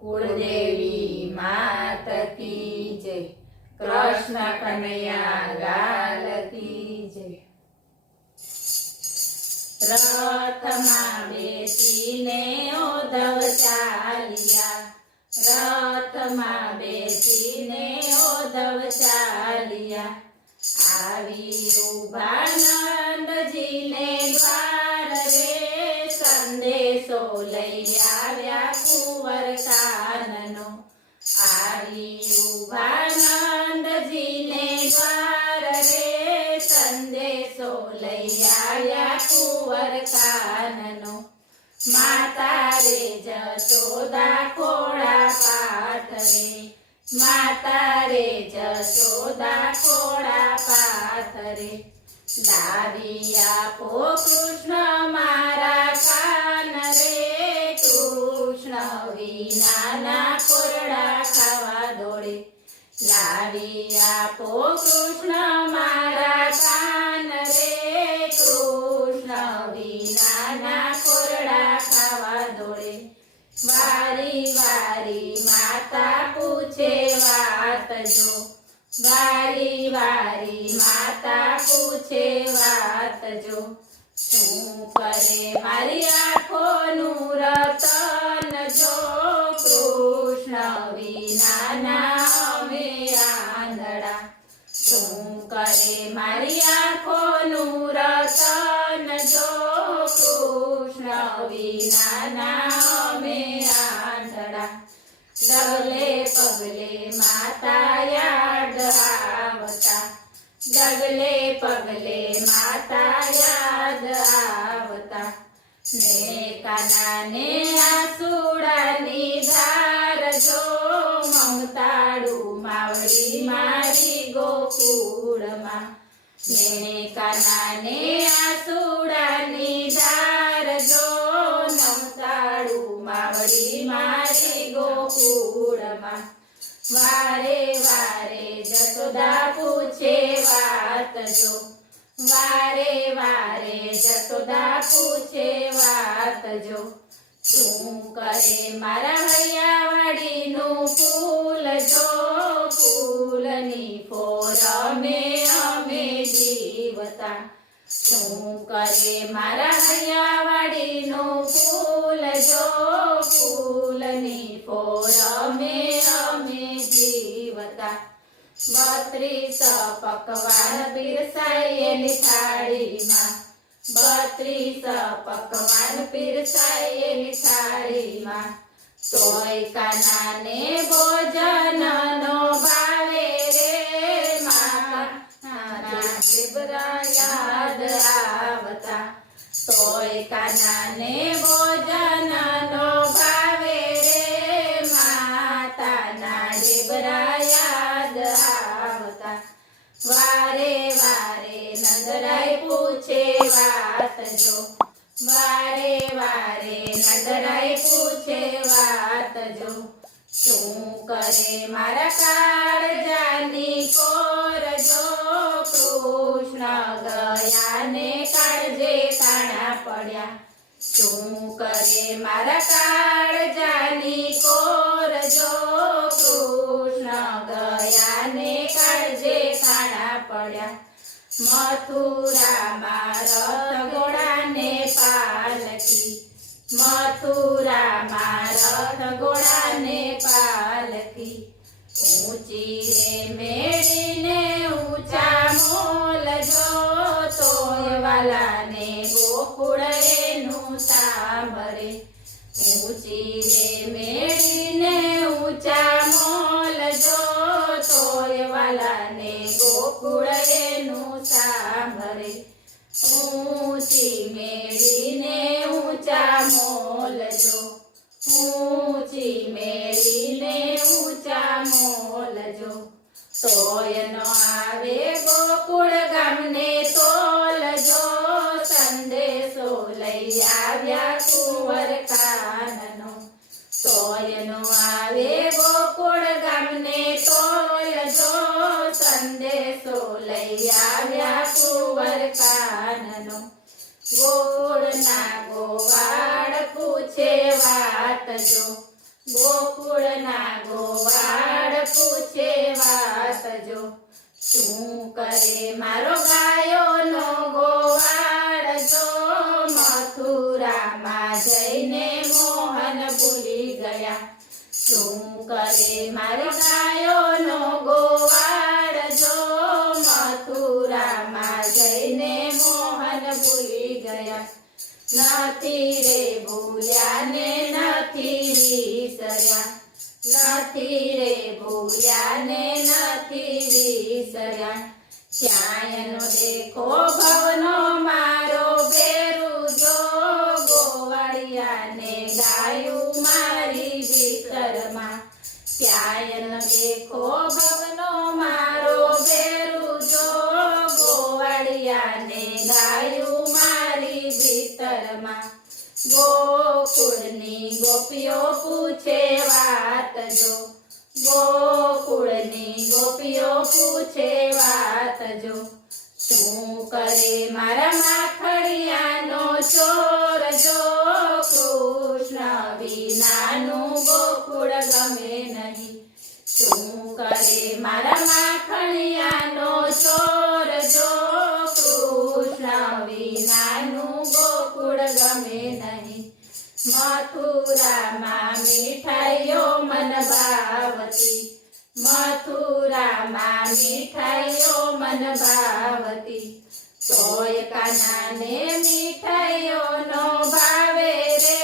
કુળદેવી માત કી જય, કૃષ્ણ કનૈયા લાલ કી જય. રથમાં બેસીને ઉદ્ધવ ચાલ્યા, રથમાં બેસીને ઉદ્ધવ ચાલ્યા. આવી ઉભા નંદજીને દ્વાર રે, સંદેશો લઈ આવ્યા કુંવર કાનનો. આવી ઉભા નંદજીને દ્વાર રે, સંદેશો લઈ આવ્યા કુંવર કાનનો. માતા રે જશોદા ખોળા પાથરે, માતા રે જશોદા ખોળા પાથરે. લાવી આપો કૃષ્ણ મારા કાન રે, કૃષ્ણ વિનાના કોરડા ખાવા દોડે. લાવી આપો કૃષ્ણ મારા કાન રે, કૃષ્ણ વિનાના કોરડા ખાવા દોડે. વારી વારી માતા પૂછે વાત જો, વારી વારી માતા પૂછે વાત જો. શું કરે મારી આંખોનું રતન જો, કૃષ્ણ વિનાના અમે આંધળા. શું કરે મારી આંખોનું રતન જો, કૃષ્ણ વિનાના અમે આંધળા. ડગલે પગલે માતા યાદ આવતા, ડગલે પગલે માતા યાદ આવતા. ને કાનાને આસુડાની ધાર જો, મમતાળું માવડી મારી ગોકુળમાં. ને કાનાને આસુડાની ધાર જો, મમતાળું માવડી મારી ગોકુળમાં. વારે વારે જશોદા પૂછે વાત જો, વારે વારે જશોદા પૂછે વાત જો. શું કરે મારા હૈયાવાડીનું ફૂલ જો, ફૂલની ફોર અમે જીવતા. શું કરે મારા હૈયાવાડીનું ફૂલ જો, ફૂલની ફોર અમે જીવતા. 32 પકવાન પીરસાયેલી થાળીમાં, 32 પકવાન પીરસાયેલી થાળીમાં. તોય કાનાને ભોજનનો ભાવે રે, માતા ઢેબરા યાદ આવતા. તોય કાનાને ભોજનનો ભાવે રે, માતાના ઢેબરા યાદ આવતા. વારે વારે નંદરાય પૂછે વાત જો, વારે વારે નંદરાય પૂછે વાત જો. શું કરે મારા કાળજાની કોર જો, કૃષ્ણ ગયાને કાળજે કાણા પડ્યા. શું કરે મારા કાળજાની કોર જો, કૃષ્ણ ગયાને કાળજે કાણા પડ્યા. મથુરામાં રથ ઘોડાને પાલકી, મથુરામાં રથ ઘોડાને પાલકી. ઊંચી રે મેળીને ઊંચા મોલ જો, તોય વાલાને ગોકુળ એનું સાંભળે. ઊંચી રે મેળીને ઊંચા મોલ જો, તોય વાલાને ગોકુળ એનું સાંભળે. ઊંચી મેળીને ઊંચા મોલ જો, ઊંચી મેળીને ઊંચા મોલ જો. તોય નો આવે ગોકુળ ગામને તોલ જો, સંદેશો લઈ આવ્યા કુંવર કાનનો. તોય નો આવે ગોકુળ ગામને તોલ જો, સંદેશો લઈ આવ્યા કુંવર કાનનો. ગોળના ગોવાળ પૂછે વાત જો, ગોકુળના ગોવાળ પૂછે વાત જો શું કરે મારો ગાયોનો ગોવાળ જો મથુરામાં જઈને મોહન ભૂલી ગયા શું કરે મારો ગાયોનો ગોવાળ જો મથુરામાં જઈને મોહન ભૂલી ગયા નથી રે ભૂલ્યા ને નથી વિસર્યા નથી રે ભૂલ્યા ને નથી વિસર્યા ક્યાંયનો દેખો ભવનો મારો બેરું જો ગોવાળિયાને ગાયું મારી ભીતરમાં ક્યાંયનો દેખો ભવનો મારો બેરું જો ગોવાળિયાને ગાયું મારી ભીતરમાં ગોકુળની ગોપીઓ પૂછે વાત જો ગોકુળની ગોપીઓ પૂછે વાત જો શું કરે મારા માખડિયાનો ચોર જો કૃષ્ણ વિનાનું ગોકુળ ગમે નહીં શું કરે મારા માખડિયાનો ચોર જો કૃષ્ણ વિનાનું ગોકુળ ગમે નહીં મથુરામાં મીઠાઈઓ મન ભાવતી મથુરામાં મીઠાઈઓ મન ભાવતી તોય કાનાને મીઠાઈઓનો ભાવે રે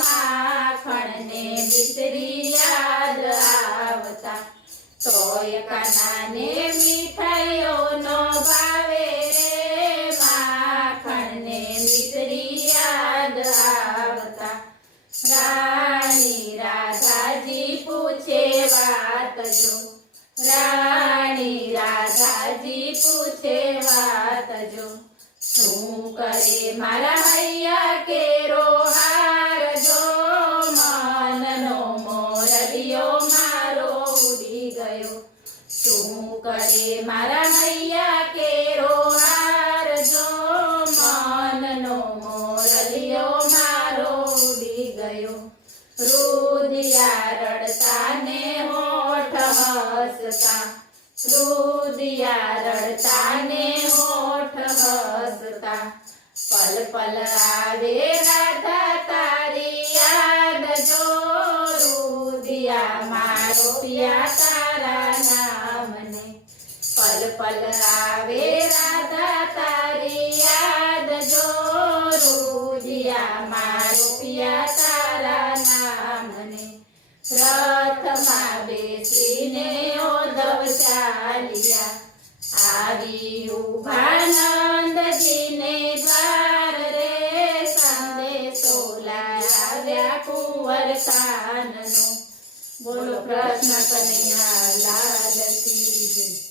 માખણને વિસરી યાદ આવતા તોય કાનાને મીઠાઈઓનો ભાવે રે માખણને વિસરી યાદ આવતા રાણી રાધાજી પૂછે વાત જો રાણી રાધાજી પૂછે વાત જો શું કરે મારા હૈયા કેરો હાર જો મનનો મોરલિયો મારો ઉડી ગયો શું કરે મારા હૈયા કેરો હાર જો મનનો મોરલિયો મારો ઉડી ગયો રુદિયા રડતા ને હોઠ હસતા રુદિયા રડતા ને હોઠ હસતા પલ પલ આવે રાધા તારી યાદ જો રુદિયા મારો પિયા તારા નામને પલ પલ આવે રાધા તારી યાદ જો રુદિયા મારો પિયા તારા નામને રથમાં બેસીને ઓધવ ચાલ્યા આવી ઉભા નંદજીને દ્વાર રે સંદેશો લાવ્યા કુંવર કાનનો બોલો કૃષ્ણ કનૈયા લાલ કી જય.